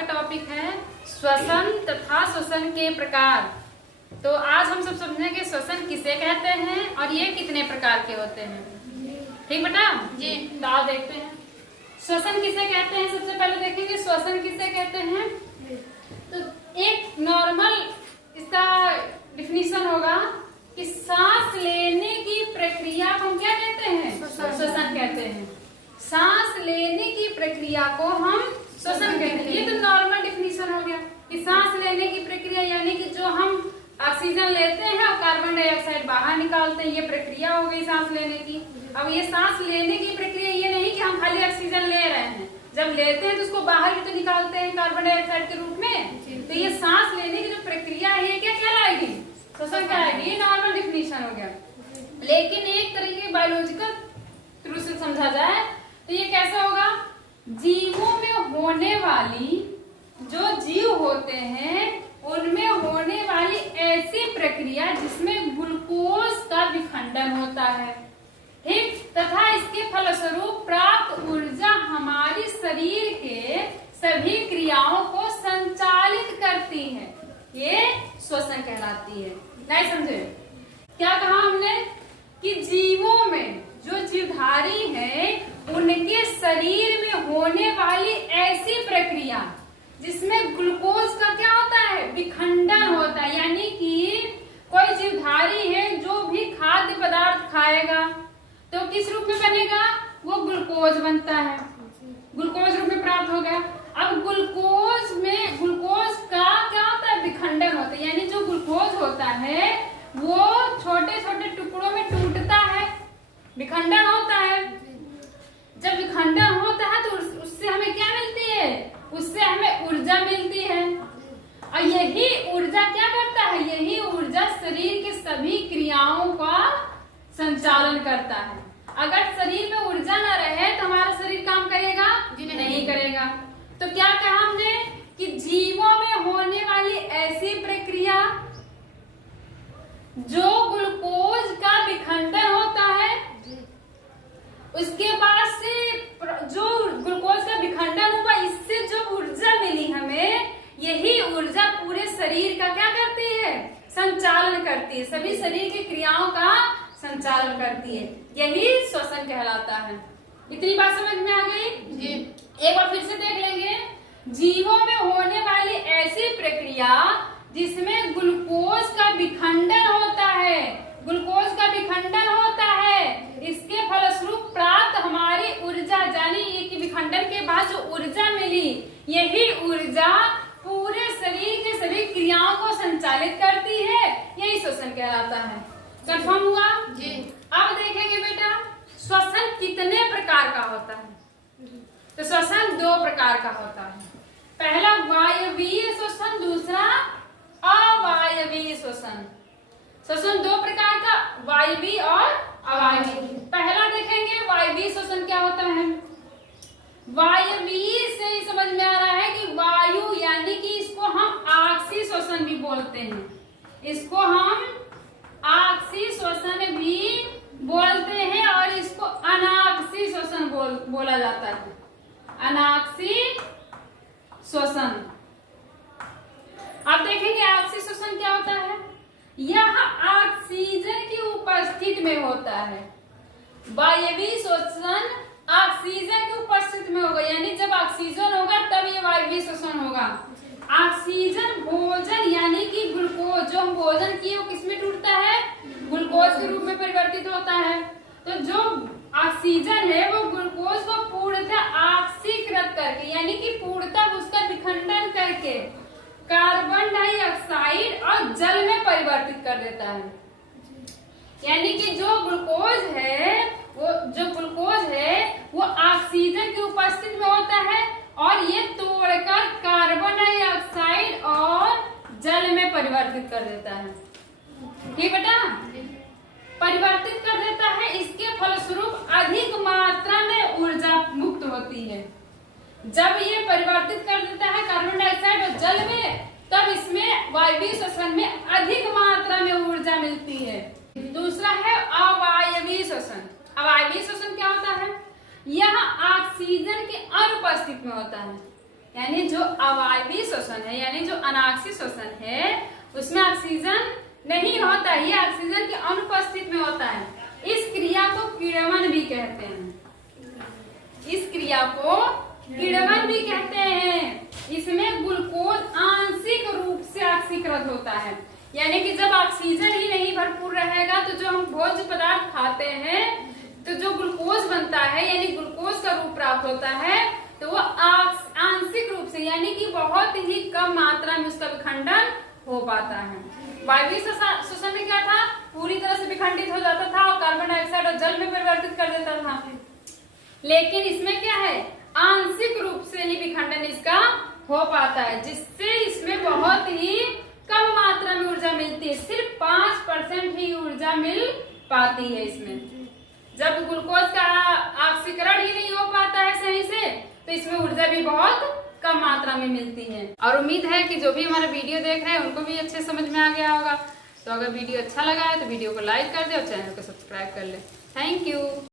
का टॉपिक है श्वसन तथा श्वसन के प्रकार। तो आज हम सब समझेंगे श्वसन किसे कहते हैं और ये कितने प्रकार के होते हैं। ठीक बेटा जी, तो आओ देखते हैं श्वसन किसे कहते हैं। सबसे पहले देखेंगे श्वसन किसे कहते हैं। तो एक नॉर्मल इसका डिफिनीशन होगा कि सांस लेने की प्रक्रिया को हम क्या कहते हैं, श्वसन कहते हैं। सांस लेने की प्रक्रिया को हम श्वसन कहते हैं। ये तो नॉर्मल डिफिनीशन हो गया कि सांस लेने की प्रक्रिया यानी कि जो हम ऑक्सीजन लेते हैं और कार्बन डाइऑक्साइड बाहर निकालते हैं, ये प्रक्रिया हो गई सांस लेने की। अब ये सांस लेने की प्रक्रिया ये नहीं कि हम खाली ऑक्सीजन ले रहे हैं, जब लेते हैं तो उसको बाहर भी तो निकालते हैं कार्बन डाइऑक्साइड के रूप में। तो ये सांस लेने की जो प्रक्रिया है क्या कहलाएगी, श्वसन कहलाएगी। ये नॉर्मल डिफिनीशन हो गया। लेकिन एक तरीके बायोलॉजिकल थ्रू से समझा जाए तो ये कैसा होगा, जीवों में होने वाली, जो जीव होते हैं उनमें होने वाली ऐसी प्रक्रिया जिसमें ग्लूकोज का विखंडन होता है, ठीक, तथा इसके फलस्वरूप प्राप्त ऊर्जा हमारी शरीर के सभी क्रियाओं को संचालित करती है, ये श्वसन कहलाती है। नहीं समझे क्या कहा हमने कि जीवों में जो जीवधारी है उनके शरीर में होने वाली ऐसी प्रक्रिया जिसमें ग्लूकोज का क्या होता है, विखंडन होता है। यानी कि कोई जीवधारी है जो भी खाद्य पदार्थ खाएगा तो किस रूप में बनेगा, वो ग्लूकोज बनता है, ग्लूकोज रूप में प्राप्त हो गया। अब ग्लूकोज में ग्लूकोज का क्या होता है, विखंडन होता है। यानी जो ग्लूकोज होता है वो छोटे छोटे टुकड़ों में टूटता है, विखंडन होता है। जब विखंडन होता है तो उससे हमें क्या मिलती है, उससे हमें ऊर्जा मिलती है। और यही ऊर्जा क्या करता है, यही ऊर्जा शरीर के सभी क्रियाओं का संचालन करता है। अगर शरीर में ऊर्जा न रहे तो हमारा शरीर काम करेगा, नहीं करेगा। तो क्या कहा हमने कि जीवों में होने वाली ऐसी प्रक्रिया जो ग्लूकोज का विखंडन होता है, उसके बाद से जो ग्लूकोज का विखंडन हुआ इससे जो ऊर्जा मिली हमें, यही ऊर्जा पूरे शरीर का क्या करती है, संचालन करती है, सभी शरीर की क्रियाओं का संचालन करती है। यही श्वसन कहलाता है। इतनी बात समझ में आ गई जी। एक बार फिर से देख लेंगे, जीवों में होने वाली ऐसी प्रक्रिया जिसमें ग्लूकोज का विखंडन होता है, ग्लूकोज का विखंडन होता है, इसके फलस्वरूप प्राप्त हमारी ऊर्जा, यानी ये विखंडन के बाद जो ऊर्जा मिली, यही ऊर्जा पूरे शरीर के सभी क्रियाओं को संचालित करती है, यही श्वसन कहलाता है। कंफर्म हुआ जी। अब देखेंगे बेटा श्वसन कितने प्रकार का होता है। तो श्वसन दो प्रकार का होता है। पहला वायवीय श्वसन, दूसरा अवायवीय श्वसन। श्वसन दो प्रकार का, वायवीय और अवायवीय। पहला देखेंगे वायवीय श्वसन क्या होता है। वायवीय से ही समझ में आ रहा है कि वायु, यानी कि इसको हम आक्सीय श्वसन भी बोलते हैं, इसको हम आक्सीय श्वसन भी बोलते हैं और इसको अनाक्सीय श्वसन बोला जाता है, अनाक्सीय श्वसन। अब देखेंगे आक्सीय श्वसन क्या होता है। यह ऑक्सीजन की उपस्थिति में होता है। वायवीय श्वसन ऑक्सीजन की उपस्थिति में होगा, यानी जब ऑक्सीजन होगा तब ये वायवीय श्वसन होगा। ऑक्सीजन भोजन यानी कि ग्लूकोज जो हम भोजन किए वो किसमें टूटता है, ग्लूकोज के रूप में परिवर्तित होता है। तो जो ऑक्सीजन है वो ग्लूकोज को पूर्णतः ऑक्सीकृत करके, यानी कि पूर्णतः उसका विखंडन करके कार्बन डाइऑक्साइड और जल में परिवर्तित कर देता है। यानी कि जो ग्लूकोज है वो ऑक्सीजन की उपस्थिति में होता है और ये तोड़कर कार्बन डाइऑक्साइड और जल में परिवर्तित कर देता है। ठीक बेटा, परिवर्तित कर देता है। इसके फलस्वरूप अधिक मात्रा में ऊर्जा मुक्त होती है। जब ये परिवर्तित कर देता है कार्बन डाइऑक्साइड और जल में, तब इसमें वायवीय श्वसन में अधिक मात्रा में ऊर्जा मिलती है। दूसरा है अवायवीय श्वसन। अवायवीय श्वसन क्या होता है, यह ऑक्सीजन के अनुपस्थित में होता है। यानी जो अवायवीय श्वसन है, यानी जो अनाक्षी श्वसन है, उसमें ऑक्सीजन नहीं होता, ये ऑक्सीजन की अनुपस्थित में होता है। इस क्रिया को किण्वन भी कहते हैं। इस क्रिया को किण्वन भी कहते हैं। इसमें ग्लूकोज आंशिक रूप से ऑक्सीकृत होता है, यानी कि जब ऑक्सीजन ही नहीं भरपूर रहेगा तो जो हम भोज्य पदार्थ खाते हैं तो जो ग्लूकोज बनता है, यानी ग्लूकोज का रूप प्राप्त होता है, तो वो आंशिक रूप से यानी कि बहुत ही कम मात्रा में उसका विखंडन हो पाता है। वायवीय श्वसन में क्या था, पूरी तरह से विखंडित हो जाता था और कार्बन डाइऑक्साइड और जल में परिवर्तित कर देता था। लेकिन इसमें क्या है, आंशिक रूप से ही विखंडन इसका हो पाता है, जिससे इसमें बहुत ही कम मात्रा में ऊर्जा मिलती है। सिर्फ 5% ही ऊर्जा मिल पाती है इसमें। जब ग्लूकोज का ऑक्सीकरण ही नहीं हो पाता है सही से, तो इसमें ऊर्जा भी बहुत कम मात्रा में मिलती है। और उम्मीद है कि जो भी हमारा वीडियो देख रहे हैं उनको भी अच्छे समझ में आ गया होगा। तो अगर वीडियो अच्छा लगा है तो वीडियो को लाइक कर दे और चैनल को सब्सक्राइब कर ले। Thank you.